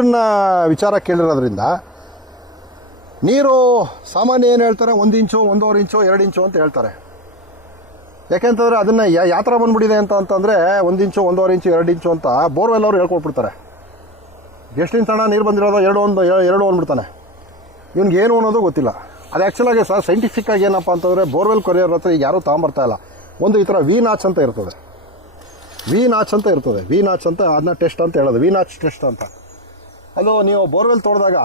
ನೀರನ್ನ ವಿಚಾರ ಕೇಳಿರೋದ್ರಿಂದ ನೀರು ಸಾಮಾನ್ಯ ಏನು ಹೇಳ್ತಾರೆ? ಒಂದು ಇಂಚು, ಒಂದೂವರೆ ಇಂಚು, ಎರಡು ಇಂಚು ಅಂತ ಹೇಳ್ತಾರೆ. ಯಾಕೆಂತಂದರೆ ಅದನ್ನು ಥರ ಬಂದ್ಬಿಟ್ಟಿದೆ ಅಂತ ಅಂತಂದರೆ ಒಂದು ಇಂಚು, ಒಂದೂವರೆ ಇಂಚು, ಎರಡು ಇಂಚು ಅಂತ ಬೋರ್ವೆಲ್ ಅವರು ಹೇಳ್ಕೊಟ್ಬಿಡ್ತಾರೆ. ಎಷ್ಟು ತಣ ನೀರು ಬಂದಿರೋದು? ಎರಡು ಒಂದು, ಎರಡು ಅಂದ್ಬಿಡ್ತಾನೆ. ಇವ್ನಿಗೆ ಏನು ಅನ್ನೋದು ಗೊತ್ತಿಲ್ಲ. ಅದು ಆ್ಯಕ್ಚುಲಾಗಿ ಸರ್ ಸೈಂಟಿಫಿಕ್ ಆಗಿ ಏನಪ್ಪ ಅಂತಂದರೆ ಬೋರ್ವೆಲ್ ಕೊರಿಯರ್ ಹತ್ರ ಈಗ ಯಾರೂ ತೊಗೊಂಬರ್ತಾ ಇಲ್ಲ. ಒಂದು ಈ ಥರ ವಿ ನಾಚ್ ಅಂತ ಇರ್ತದೆ. ವಿ ನಾಚ್ ಅಂತ ಇರ್ತದೆ. ವಿ ನಾಚ್ ಅಂತ ಅದನ್ನ ಟೆಸ್ಟ್ ಅಂತ ಹೇಳೋದು. ವಿ ನಾಚ್ ಟೆಸ್ಟ್ ಅಂತ. ಅದು ನೀವು ಬೋರ್ವೆಲ್ ತೋಡಿದಾಗ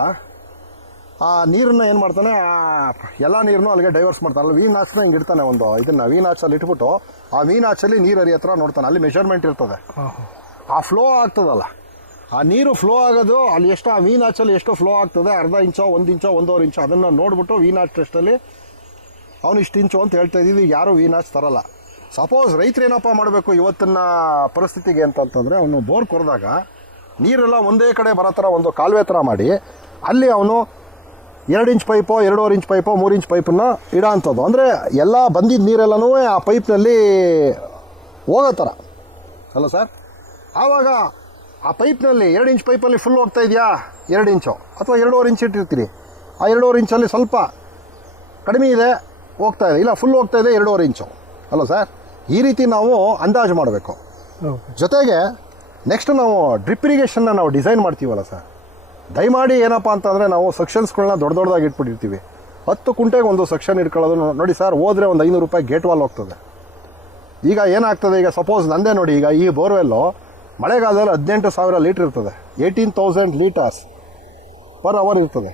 ಆ ನೀರನ್ನ ಏನು ಮಾಡ್ತಾನೆ ಎಲ್ಲ ನೀರನ್ನು ಅಲ್ಲಿಗೆ ಡೈವರ್ಸ್ ಮಾಡ್ತಾನೆ. ಅಲ್ಲಿ ಹಿಂಗೆ ಇಡ್ತಾನೆ ಒಂದು ಇದನ್ನು ವಿ ನಾಚಲ್ಲಿ ಇಟ್ಬಿಟ್ಟು ಆ ವಿ ನಾಚಲ್ಲಿ ನೀರು ಹರಿ ಹತ್ರ ನೋಡ್ತಾನೆ. ಅಲ್ಲಿ ಮೆಷರ್ಮೆಂಟ್ ಇರ್ತದೆ. ಆ ಫ್ಲೋ ಆಗ್ತದಲ್ಲ. ಆ ನೀರು ಫ್ಲೋ ಆಗೋದು ಅಲ್ಲಿ ಎಷ್ಟು ಆ ವಿ ನಾಚಲ್ಲಿ ಎಷ್ಟು ಫ್ಲೋ ಆಗ್ತದೆ ಅರ್ಧ ಇಂಚೋ ಒಂದು ಇಂಚೋ ಒಂದೂವರೆ ಇಂಚೋ. ಅದನ್ನು ನೋಡ್ಬಿಟ್ಟು ವೀನಾಚ್ ಟೆಸ್ಟಲ್ಲಿ ಅವನು ಇಷ್ಟು ಇಂಚು ಅಂತ ಹೇಳ್ತಾ ಇದ್ದೀವಿ ಯಾರು ವಿ ನಾಚ್ ತರಲ್ಲ. ಸಪೋಸ್ ರೈತರು ಏನಪ್ಪ ಮಾಡಬೇಕು ಇವತ್ತಿನ ಪರಿಸ್ಥಿತಿಗೆ ಅಂತಂತಂದರೆ ಅವನು ಬೋರ್ ಕೊರೆದಾಗ ನೀರೆಲ್ಲ ಒಂದೇ ಕಡೆ ಬರೋ ಥರ ಒಂದು ಕಾಲುವೆ ಥರ ಮಾಡಿ ಅಲ್ಲಿ ಅವನು ಎರಡು ಇಂಚ್ ಪೈಪೋ ಎರಡೂವರೆ ಇಂಚ್ ಪೈಪೋ ಮೂರು ಇಂಚ್ ಪೈಪನ್ನು ಇಡೋ ಅಂಥದ್ದು. ಅಂದರೆ ಎಲ್ಲ ಬಂದಿದ್ದ ನೀರೆಲ್ಲನೂ ಆ ಪೈಪ್ನಲ್ಲಿ ಹೋಗೋ ಥರ. ಅಲ್ಲ ಸರ್? ಆವಾಗ ಆ ಪೈಪ್ನಲ್ಲಿ ಎರಡು ಇಂಚ್ ಪೈಪಲ್ಲಿ ಫುಲ್ ಹೋಗ್ತಾ ಇದೆಯಾ? ಎರಡು ಇಂಚು. ಅಥವಾ ಎರಡೂವರೆ ಇಂಚ್ ಇಟ್ಟಿರ್ತೀರಿ. ಆ ಎರಡೂವರೆ ಇಂಚಲ್ಲಿ ಸ್ವಲ್ಪ ಕಡಿಮೆ ಇದೆ ಹೋಗ್ತಾ ಇದೆ. ಇಲ್ಲ ಫುಲ್ ಹೋಗ್ತಾ ಇದೆ ಎರಡೂವರೆ ಇಂಚು. ಅಲ್ಲ ಸರ್? ಈ ರೀತಿ ನಾವು ಅಂದಾಜು ಮಾಡಬೇಕು. ಜೊತೆಗೆ ನೆಕ್ಸ್ಟ್ ನಾವು ಡ್ರಿಪ್ ಇರಿಗೇಷನ್ನ ನಾವು ಡಿಸೈನ್ ಮಾಡ್ತೀವಲ್ಲ ಸರ್ ದಯಮಾಡಿ ಏನಪ್ಪ ಅಂತಂದರೆ ನಾವು ಸೆಕ್ಷನ್ಸ್ಗಳನ್ನ ದೊಡ್ಡ ದೊಡ್ಡದಾಗಿ ಇಟ್ಬಿಟ್ಟಿರ್ತೀವಿ. ಹತ್ತು ಕುಂಟೆಗೆ ಒಂದು ಸೆಕ್ಷನ್ ಇಟ್ಕೊಳ್ಳೋದು ನೋಡಿ ಸರ್ ಹೋದರೆ ಒಂದು ಐನೂರು ರೂಪಾಯಿ ಗೇಟ್ ವಾಲ್ ಹೋಗ್ತದೆ. ಈಗ ಏನಾಗ್ತದೆ, ಈಗ ಸಪೋಸ್ ನಂದೇ ನೋಡಿ, ಈಗ ಈ ಬೋರ್ವೆಲ್ಲು ಮಳೆಗಾಲದಲ್ಲಿ ಹದಿನೆಂಟು ಸಾವಿರ ಲೀಟ್ರ್ ಇರ್ತದೆ. Eighteen thousand litres per hour ಇರ್ತದೆ.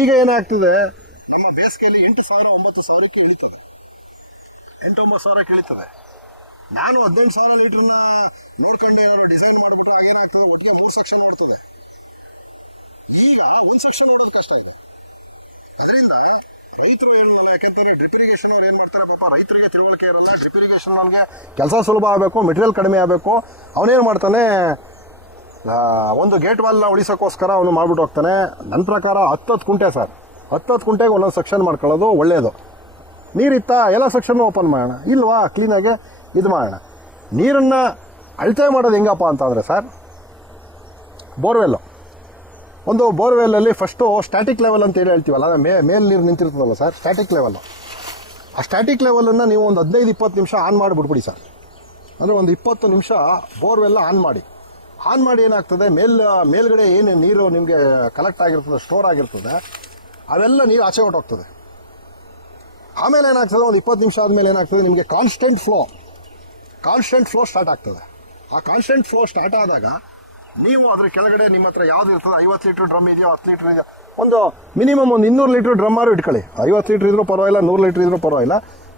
ಈಗ ಏನಾಗ್ತದೆ ಬೇಸಿಗೆಯಲ್ಲಿ ಎಂಟು ಸಾವಿರ ಒಂಬತ್ತು ಸಾವಿರಕ್ಕೆ ಇಳಿತದೆ. ಎಂಟು ಒಂಬತ್ತು ಸಾವಿರಕ್ಕೆ ಇಳಿತದೆ. ನಾನು ಹದಿನೈದು ಸಾವಿರ ಲೀಟ್ರನ್ನ ನೋಡ್ಕೊಂಡು ಅವರು ಡಿಸೈನ್ ಮಾಡಿಬಿಟ್ಟು ಆಗೇನಾಗ್ತದೆ ಒಟ್ಟಿಗೆ ಮೂರು ಸೆಕ್ಷನ್ ನೋಡ್ತದೆ ಈಗ ಒಂದು ಸೆಕ್ಷನ್ ನೋಡೋದು ಕಷ್ಟ ಇದೆ. ಅದರಿಂದ ರೈತರು ಹೇಳುವಲ್ಲ ಯಾಕೆಂತಾರೆ ಡ್ರಿಪ್ ಇರಿಗೇಷನ್ ಅವ್ರು ಏನು ಮಾಡ್ತಾರೆ ಪಾಪ, ರೈತರಿಗೆ ತಿಳುವಳಿಕೆ ಇರಲ್ಲ ಡ್ರಿಪ್ ಇರಿಗೇಷನ್ ಕೆಲಸ ಸುಲಭ ಆಗಬೇಕು ಮೆಟೀರಿಯಲ್ ಕಡಿಮೆ ಆಗಬೇಕು. ಅವನೇನು ಮಾಡ್ತಾನೆ ಒಂದು ಗೇಟ್ ವಾಲ್ನ ಉಳಿಸೋಕ್ಕೋಸ್ಕರ ಅವನು ಮಾಡ್ಬಿಟ್ಟು ಹೋಗ್ತಾನೆ. ನನ್ನ ಪ್ರಕಾರ ಹತ್ತತ್ತು ಕುಂಟೆ ಸರ್. ಹತ್ತತ್ತು ಕುಂಟೆಗೆ ಒಂದೊಂದು ಸೆಕ್ಷನ್ ಮಾಡ್ಕೊಳ್ಳೋದು ಒಳ್ಳೆಯದು ನೀರಿತ್ತ, ಎಲ್ಲ ಸೆಕ್ಷನ್ ಓಪನ್ ಮಾಡೋಣ. ಇಲ್ವಾ? ಕ್ಲೀನಾಗಿ ಇದು ಮಾಡೋಣ. ನೀರನ್ನು ಅಳತೆ ಮಾಡೋದು ಹೆಂಗಪ್ಪ ಅಂತಂದರೆ ಸರ್, ಬೋರ್ವೆಲ್ಲು. ಒಂದು ಬೋರ್ವೆಲ್ಲಲ್ಲಿ ಫಸ್ಟು ಸ್ಟ್ಯಾಟಿಕ್ ಲೆವೆಲ್ ಅಂತ ಹೇಳಿ ಹೇಳ್ತೀವಲ್ಲ, ಮೇ, ಮೇಲೆ ನೀರು ನಿಂತಿರ್ತದಲ್ಲ ಸರ್ ಸ್ಟ್ಯಾಟಿಕ್ ಲೆವೆಲ್ಲು ಆ ಸ್ಟ್ಯಾಟಿಕ್ ಲೆವೆಲನ್ನು ನೀವು ಒಂದು ಹದಿನೈದು, ಇಪ್ಪತ್ತು ನಿಮಿಷ ಆನ್ ಮಾಡಿಬಿಟ್ಬಿಡಿ ಸರ್. ಅಂದರೆ ಒಂದು ಇಪ್ಪತ್ತು ನಿಮಿಷ ಬೋರ್ವೆಲ್ಲ ಆನ್ ಮಾಡಿ. ಆನ್ ಮಾಡಿ ಏನಾಗ್ತದೆ, ಮೇಲ್, ಮೇಲ್ಗಡೆ ಏನು ನೀರು ನಿಮಗೆ ಕಲೆಕ್ಟ್ ಆಗಿರ್ತದೆ ಸ್ಟೋರ್ ಆಗಿರ್ತದೆ, ಅವೆಲ್ಲ ನೀರು ಆಚೆ ಹೊಟ್ಟೋಗ್ತದೆ ಆಮೇಲೆ ಏನಾಗ್ತದೆ, ಒಂದು ಇಪ್ಪತ್ತು ನಿಮಿಷ ಆದಮೇಲೆ ಏನಾಗ್ತದೆ, ನಿಮಗೆ constant flow constant flow start ಆಗ್ತದೆ. ಆ ಕಾನ್ಸ್ಟೆಂಟ್ ಫ್ಲೋ ಸ್ಟಾರ್ಟ್ ಆದಾಗ ನೀವು ಅದ್ರ ಕೆಳಗಡೆ ನಿಮ್ಮ ಹತ್ರ ಯಾವ್ದು ಇರ್ತದೆ, ಐವತ್ತು ಲೀಟ್ರ್ ಡ್ರಮ್ ಇದೆಯೋ, ಹತ್ತು ಲೀಟರ್ ಇದೆಯೋ, ಒಂದು ಮಿನಿಮಮ್ ಒಂದು ಇನ್ನೂರು ಲೀಟ್ರ್ ಡ್ರಮ್ ಆರು ಇಟ್ಕೊಳ್ಳಿ. ಐವತ್ತು ಲೀಟ್ರ್ ಇದ್ರೂ ಪರವಾಗಿಲ್ಲ, ನೂರು ಲೀಟ್ರ್ ಇದ್ರೂ ಪರವಾಗಿಲ್ಲ.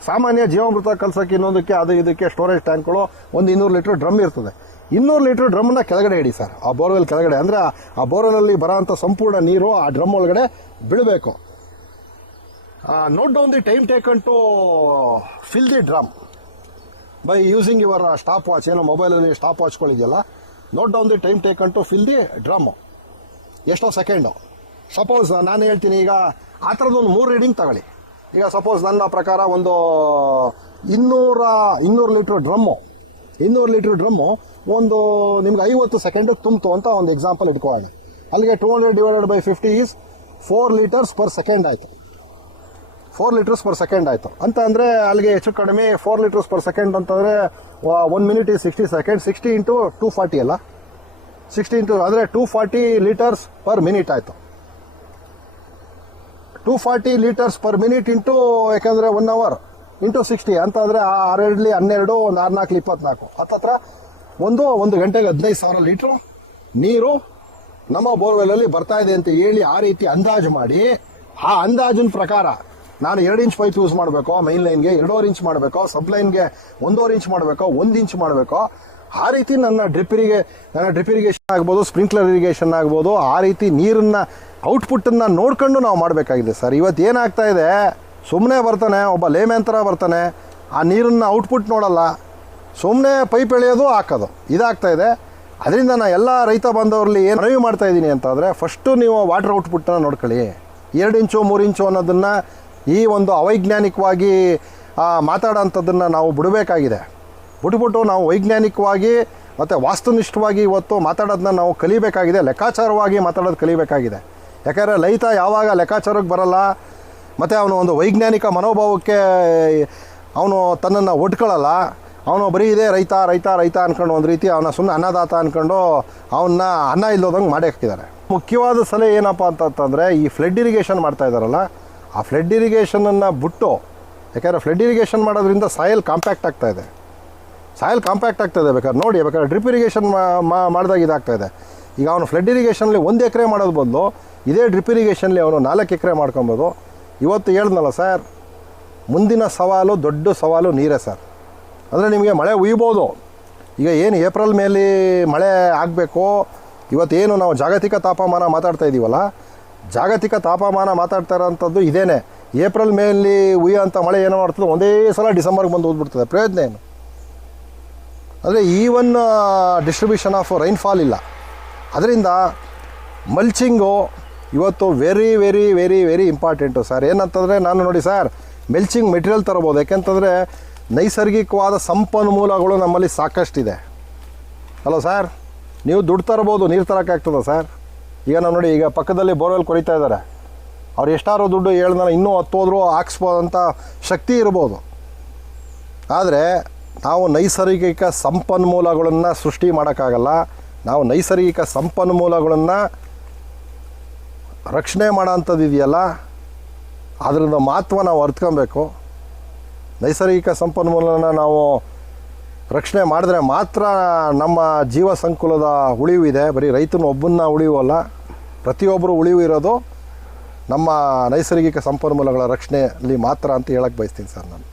ಸಾಮಾನ್ಯ ಜೀವಾಮೃತ ಕಲ್ಸಕ್ಕೆ ಇನ್ನೊಂದಕ್ಕೆ, ಅದು ಇದಕ್ಕೆ ಸ್ಟೋರೇಜ್ ಟ್ಯಾಂಕ್ಗಳು ಒಂದು ಇನ್ನೂರು ಲೀಟ್ರ್ ಡ್ರಮ್ ಇರ್ತದೆ. ಇನ್ನೂರು ಲೀಟ್ರ್ ಡ್ರಮ್ನ ಕೆಳಗಡೆ ಇಡಿ ಸರ್. ಆ ಬೋರ್ವೆಲ್ ಕೆಳಗಡೆ, ಅಂದರೆ ಆ ಬೋರ್ವೆಲಲ್ಲಿ ಬರೋಂಥ ಸಂಪೂರ್ಣ ನೀರು ಆ ಡ್ರಮ್ ಒಳಗಡೆ ಬೀಳಬೇಕು. Note down the time taken to fill the drum by using your stop watch ಏನೋ ಮೊಬೈಲಲ್ಲಿ stop ವಾಚ್ಗಳಿದೆಯಲ್ಲ note down the time taken to fill the drum ಎಷ್ಟೋ ಸೆಕೆಂಡು ಸಪೋಸ್ ನಾನು ಹೇಳ್ತೀನಿ ಈಗ, ಆ ಥರದ್ದೊಂದು ಮೂರು ರೀಡಿಂಗ್ ತಗೊಳ್ಳಿ. ಈಗ ಸಪೋಸ್ ನನ್ನ ಪ್ರಕಾರ ಒಂದು ಇನ್ನೂರ, ಇನ್ನೂರು ಲೀಟ್ರ್ ಡ್ರಮ್ಮು ಇನ್ನೂರು ಲೀಟ್ರ್ ಡ್ರಮ್ಮು ಒಂದು ನಿಮ್ಗೆ ಐವತ್ತು ಸೆಕೆಂಡ್ ತುಂಬಿತು ಅಂತ ಒಂದು ಎಕ್ಸಾಂಪಲ್ ಇಟ್ಕೊಳ್ಳೋಣ. ಅಲ್ಲಿಗೆ two hundred divided by fifty is four litres per second ಆಯಿತು. ಫೋರ್ ಲೀಟರ್ಸ್ ಪರ್ ಸೆಕೆಂಡ್ ಆಯಿತು. ಅಂತ ಅಂದರೆ ಅಲ್ಲಿಗೆ ಹೆಚ್ಚು ಕಡಿಮೆ ಫೋರ್ ಲೀಟರ್ಸ್ ಪರ್ ಸೆಕೆಂಡ್ ಅಂತಂದರೆ ಒನ್ ಮಿನಿಟ್ ಈ sixty second sixty into two forty ಅಲ್ಲ? ಸಿಕ್ಸ್ಟಿ ಇಂಟು ಅಂದರೆ two forty litres per minute ಆಯಿತು. Two forty litres per minute into ಯಾಕಂದರೆ ಒನ್ ಅವರ್ ಇಂಟು ಸಿಕ್ಸ್ಟಿ ಅಂತ ಅಂದರೆ ಆರೆರಡ್ಲಿ ಹನ್ನೆರಡು, ಒಂದು ಆರ್ನಾಲ್ಕು ಇಪ್ಪತ್ನಾಲ್ಕು. ಹತ್ತತ್ರ ಒಂದು ಒಂದು ಗಂಟೆಗೆ ಹದಿನೈದು ಸಾವಿರ ಲೀಟ್ರು ನೀರು ನಮ್ಮ ಬೋರ್ವೆಲಲ್ಲಿ ಬರ್ತಾ ಇದೆ ಅಂತ ಹೇಳಿ ಆ ರೀತಿ ಅಂದಾಜು ಮಾಡಿ. ಆ ಅಂದಾಜಿನ ಪ್ರಕಾರ ನಾನು ಎರಡು ಇಂಚ್ ಪೈಪ್ ಯೂಸ್ ಮಾಡಬೇಕು ಮೈನ್ ಲೈನ್ಗೆ ಎರಡೂವರೆ ಇಂಚ್ ಮಾಡಬೇಕು ಸಬ್ ಲೈನ್ಗೆ ಒಂದೂವರೆ ಇಂಚ್ ಮಾಡಬೇಕು, ಒಂದು ಇಂಚ್ ಮಾಡಬೇಕು, ಆ ರೀತಿ ನನ್ನ ಡ್ರಿಪ್ ಇರಿಗೆ ನನ್ನ ಡ್ರಿಪ್ ಇರಿಗೇಷನ್ ಆಗ್ಬೋದು ಸ್ಪ್ರಿಂಕ್ಲರ್ ಇರಿಗೇಷನ್ ಆಗ್ಬೋದು, ಆ ರೀತಿ ನೀರನ್ನ ಔಟ್ಪುಟ್ಟನ್ನು ನೋಡ್ಕೊಂಡು ನಾವು ಮಾಡಬೇಕಾಗಿದೆ ಸರ್. ಇವತ್ತು ಏನಾಗ್ತಾ ಇದೆ ಸುಮ್ಮನೆ ಬರ್ತಾನೆ, ಒಬ್ಬ ಲೇಮ್ಯಾನ್ ಥರ ಬರ್ತಾನೆ, ಆ ನೀರನ್ನ ಔಟ್ಪುಟ್ ನೋಡಲ್ಲ ಸುಮ್ಮನೆ ಪೈಪ್ ಎಳೆಯೋದು ಹಾಕೋದು, ಇದಾಗ್ತಾ ಇದೆ. ಅದರಿಂದ ನಾನು ಎಲ್ಲ ರೈತ ಬಾಂಧವರಲ್ಲಿ ಏನು ಮನವಿ ಮಾಡ್ತಾ ಇದ್ದೀನಿ ಅಂತಂದರೆ ಫಸ್ಟು ನೀವು ವಾಟರ್ ಔಟ್ಪುಟ್ಟನ್ನು ನೋಡ್ಕೊಳ್ಳಿ. ಎರಡು ಇಂಚು, ಮೂರು ಇಂಚು ಅನ್ನೋದನ್ನು ಈ ಒಂದು ಅವೈಜ್ಞಾನಿಕವಾಗಿ ಮಾತಾಡೋಂಥದ್ದನ್ನು ನಾವು ಬಿಡಬೇಕಾಗಿದೆ. ಬಿಟ್ಬಿಟ್ಟು ನಾವು ವೈಜ್ಞಾನಿಕವಾಗಿ ಮತ್ತು ವಾಸ್ತುನಿಷ್ಠವಾಗಿ ಇವತ್ತು ಮಾತಾಡೋದನ್ನ ನಾವು ಕಲಿಬೇಕಾಗಿದೆ. ಲೆಕ್ಕಾಚಾರವಾಗಿ ಮಾತಾಡೋದು ಕಲಿಬೇಕಾಗಿದೆ. ಯಾಕಂದರೆ ರೈತ ಯಾವಾಗ ಲೆಕ್ಕಾಚಾರಕ್ಕೆ ಬರಲ್ಲ, ಮತ್ತು ಅವನು ಒಂದು ವೈಜ್ಞಾನಿಕ ಮನೋಭಾವಕ್ಕೆ ಅವನು ತನ್ನನ್ನು ಒಡ್ಕೊಳ್ಳಲ್ಲ. ಅವನು ಬರೀ ಇದೆ ರೈತ ರೈತ ರೈತ ಅಂದ್ಕೊಂಡು ಒಂದು ರೀತಿ ಅವನ ಸುಮ್ಮನೆ ಅನ್ನದಾತ ಅಂದ್ಕೊಂಡು ಅವನ್ನ ಅನ್ನ ಇಲ್ಲೋದಂಗೆ ಮಾಡಿ ಹಾಕಿದ್ದಾರೆ ಮುಖ್ಯವಾದ ಸಲಹೆ ಏನಪ್ಪ ಅಂತಂತಂದರೆ ಈ ಫ್ಲಡ್ ಇರಿಗೇಷನ್ ಮಾಡ್ತಾ ಇದ್ದಾರಲ್ಲ ಆ ಫ್ಲಡ್ ಇರಿಗೇಷನನ್ನು ಬಿಟ್ಟು, ಯಾಕಂದರೆ ಫ್ಲಡ್ ಇರಿಗೇಷನ್ ಮಾಡೋದ್ರಿಂದ ಸಾಯಲ್ ಕಾಂಪ್ಯಾಕ್ಟ್ ಆಗ್ತಾ ಇದೆ. ಸಾಯಲ್ ಕಾಂಪ್ಯಾಕ್ಟ್ ಆಗ್ತಾ ಇದೆ ಬೇಕಾದ್ರೆ ನೋಡಿ, ಬೇಕಾದ್ರೆ ಡ್ರಿಪ್ ಇರಿಗೇಷನ್ ಮಾಡಿದಾಗ ಇದಾಗ್ತಾ ಇದೆ. ಈಗ ಅವನು ಫ್ಲಡ್ ಇರಿಗೇಷನಲ್ಲಿ ಒಂದು ಎಕರೆ ಮಾಡೋದು ಬದಲು ಇದೇ ಡ್ರಿಪ್ ಇರಿಗೇಷನ್ಲಿ ಅವನು ನಾಲ್ಕು ಎಕರೆ ಮಾಡ್ಕೊಬೋದು. ಇವತ್ತು ಹೇಳ್ದನಲ್ಲ ಸರ್ ಮುಂದಿನ ಸವಾಲು, ದೊಡ್ಡ ಸವಾಲು ನೀರೇ ಸರ್ ಅಂದರೆ ನಿಮಗೆ ಮಳೆ ಉಯ್ಬೋದು. ಈಗ ಏನು ಏಪ್ರಿಲ್ ಮೇಲೆ ಮಳೆ ಆಗಬೇಕು, ಇವತ್ತೇನು ನಾವು ಜಾಗತಿಕ ತಾಪಮಾನ ಮಾತಾಡ್ತಾ ಇದ್ದೀವಲ್ಲ ಜಾಗತಿಕ ತಾಪಮಾನ ಮಾತಾಡ್ತಾ ಇರೋಂಥದ್ದು ಇದೇನೆ. ಏಪ್ರಿಲ್ ಮೇಲಿ ಉಯ್ಯೋಂಥ ಮಳೆ ಏನೋ ಮಾಡ್ತದೆ, ಒಂದೇ ಸಲ ಡಿಸೆಂಬರ್ಗೆ ಬಂದು ಓದ್ಬಿಡ್ತದೆ ಪ್ರಯೋಜನ ಏನು? ಅಂದರೆ ಈವನ್ ಡಿಸ್ಟ್ರಿಬ್ಯೂಷನ್ ಆಫ್ ರೈನ್ಫಾಲ್ ಇಲ್ಲ. ಅದರಿಂದ ಮಲ್ಚಿಂಗು ಇವತ್ತು very very very very important sir, ಏನಂತಂದರೆ ನಾನು ನೋಡಿ ಸರ್ ಮೆಲ್ಚಿಂಗ್ ಮೆಟೀರಿಯಲ್ ತರಬೋದು ಯಾಕೆಂತಂದರೆ ನೈಸರ್ಗಿಕವಾದ ಸಂಪನ್ಮೂಲಗಳು ನಮ್ಮಲ್ಲಿ ಸಾಕಷ್ಟಿದೆ. ಹಲೋ ಸರ್, ನೀವು ದುಡ್ಡು ತರ್ಬೋದು ನೀರು ತರೋಕ್ಕಾಗ್ತದ ಸರ್? ಈಗ ನಾವು ನೋಡಿ, ಈಗ ಪಕ್ಕದಲ್ಲಿ ಬೋರ್ವೆಲ್ ಕೊರಿತಾ ಇದ್ದಾರೆ ಅವ್ರು ಎಷ್ಟಾರು ದುಡ್ಡು ಹೇಳ್ದಾನ ಇನ್ನೂ ಹತ್ತು ಹೋದರೂ ಹಾಕ್ಸ್ಬೋದಂಥ ಶಕ್ತಿ ಇರ್ಬೋದು. ಆದರೆ ನಾವು ನೈಸರ್ಗಿಕ ಸಂಪನ್ಮೂಲಗಳನ್ನು ಸೃಷ್ಟಿ ಮಾಡೋಕ್ಕಾಗಲ್ಲ. ನಾವು ನೈಸರ್ಗಿಕ ಸಂಪನ್ಮೂಲಗಳನ್ನು ರಕ್ಷಣೆ ಮಾಡೋಂಥದ್ದು ಇದೆಯಲ್ಲ, ಅದರಿಂದ ಮಹತ್ವ ನಾವು ಅರ್ತ್ಕೊಬೇಕು. ನೈಸರ್ಗಿಕ ಸಂಪನ್ಮೂಲನ ನಾವು ರಕ್ಷಣೆ ಮಾಡಿದ್ರೆ ಮಾತ್ರ ನಮ್ಮ ಜೀವ ಸಂಕುಲದ ಉಳಿವು ಇದೆ. ಬರೀ ರೈತನ ಒಬ್ಬನ್ನ ಉಳಿಯುವಲ್ಲ, ಪ್ರತಿಯೊಬ್ಬರು ಉಳಿವು ಇರೋದು ನಮ್ಮ ನೈಸರ್ಗಿಕ ಸಂಪನ್ಮೂಲಗಳ ರಕ್ಷಣೆಯಲ್ಲಿ ಮಾತ್ರ ಅಂತ ಹೇಳಕ್ಕೆ ಬಯಸ್ತೀನಿ ಸರ್ ನಾನು.